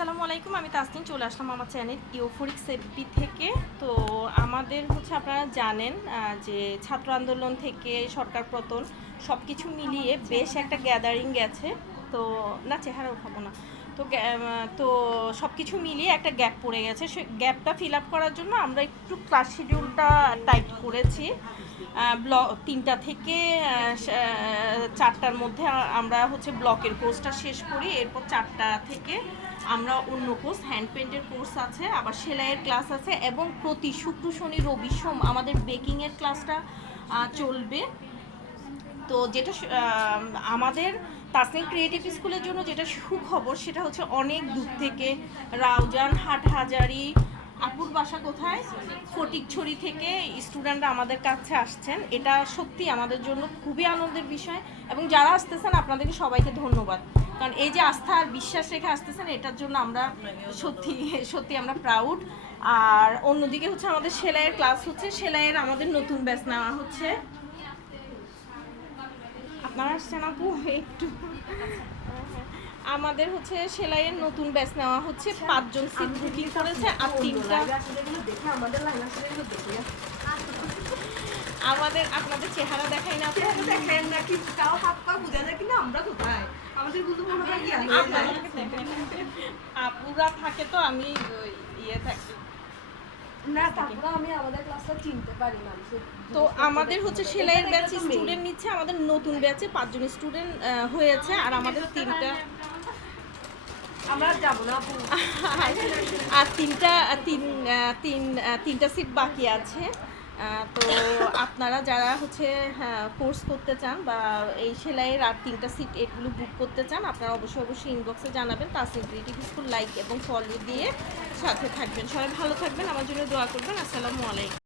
আসসালামু আলাইকুম, আমি তাসনিম চলে আসলাম আমার চ্যানেল ইউফোরিক সেফটি থেকে। তো আমাদের হচ্ছে আপনারা জানেন যে ছাত্র আন্দোলন থেকে সরকার পতন সব কিছু মিলিয়ে বেশ একটা গ্যাদারিং গেছে। তো না চেহারা উঠাবো না। তো তো সব কিছু মিলিয়ে একটা গ্যাপ পড়ে গেছে। সে গ্যাপটা ফিল আপ করার জন্য আমরা একটু ক্লাস শিডিউলটা টাইট করেছি। ব্লক তিনটা থেকে চারটার মধ্যে আমরা হচ্ছে ব্লকের কোর্সটা শেষ করি। এরপর চারটা থেকে আমরা অন্য কোর্স হ্যান্ড পেন্টের কোর্স আছে, আবার সেলাইয়ের ক্লাস আছে এবং প্রতি শুক্র, শনি, রবি, সোম আমাদের বেকিংয়ের ক্লাসটা চলবে। তো যেটা আমাদের তাসনিম ক্রিয়েটিভ স্কুলের জন্য যেটা সুখবর সেটা হচ্ছে অনেক দূর থেকে। রাউজান, হাটহাজারি, আপুর বাসা কোথায়? ফটিকছড়ি থেকে স্টুডেন্টরা আমাদের কাছে আসছেন। এটা সত্যি আমাদের জন্য খুবই আনন্দের বিষয় এবং যারা আসতেছেন, আপনাদেরকে সবাইকে ধন্যবাদ। কারণ এই যে আস্থা আর বিশ্বাস রেখে আসতেছেন, এটার জন্য আমরা সত্যি সত্যি আমরা প্রাউড আর অন্যদিকে হচ্ছে আমাদের সেলাইয়ের ক্লাস হচ্ছে, সেলাইয়ের আমাদের নতুন ব্যাচ নেওয়া হচ্ছে। আপনারা আসছেন আপু? একটু। আমাদের হচ্ছে সেলাইয়ের নতুন ব্যাচ নেওয়া হচ্ছে। পাঁচজন সিট বুকিং করেছে আর তিনটা। আমাদের আপনাদের চেহারা দেখাই না আপু। দেখেন না কি তাও হাত পা বোঝা যায় কিন্তু আমরা কোথায়? আমাদের কিন্তু মনে হয় কি। আপুরা থাকে তো আমি ইয়ে থাকি। না তারপরে আমি আমাদের ক্লাসটা চিনতে পারি না তো আমাদের হচ্ছে সেলাইয়ের ব্যাচে স্টুডেন্ট নিচ্ছে আমাদের নতুন ব্যাচে পাঁচজন স্টুডেন্ট হয়েছে আর আমাদের তিনটা আর তিনটা তিন তিন তিনটা সিট বাকি আছে। তো আপনারা যারা হচ্ছে হ্যাঁ কোর্স করতে চান বা এই সেলাইয়ের আর তিনটা সিট এগুলো বুক করতে চান, আপনারা অবশ্যই অবশ্যই ইনবক্সে জানাবেন তাসিম ক্রিয়েটিভ স্কুল লাইক এবং ফলো দিয়ে সাথে থাকবেন। সবাই ভালো থাকবেন, আমার জন্য দোয়া করবেন। আসসালামু আলাইকুম।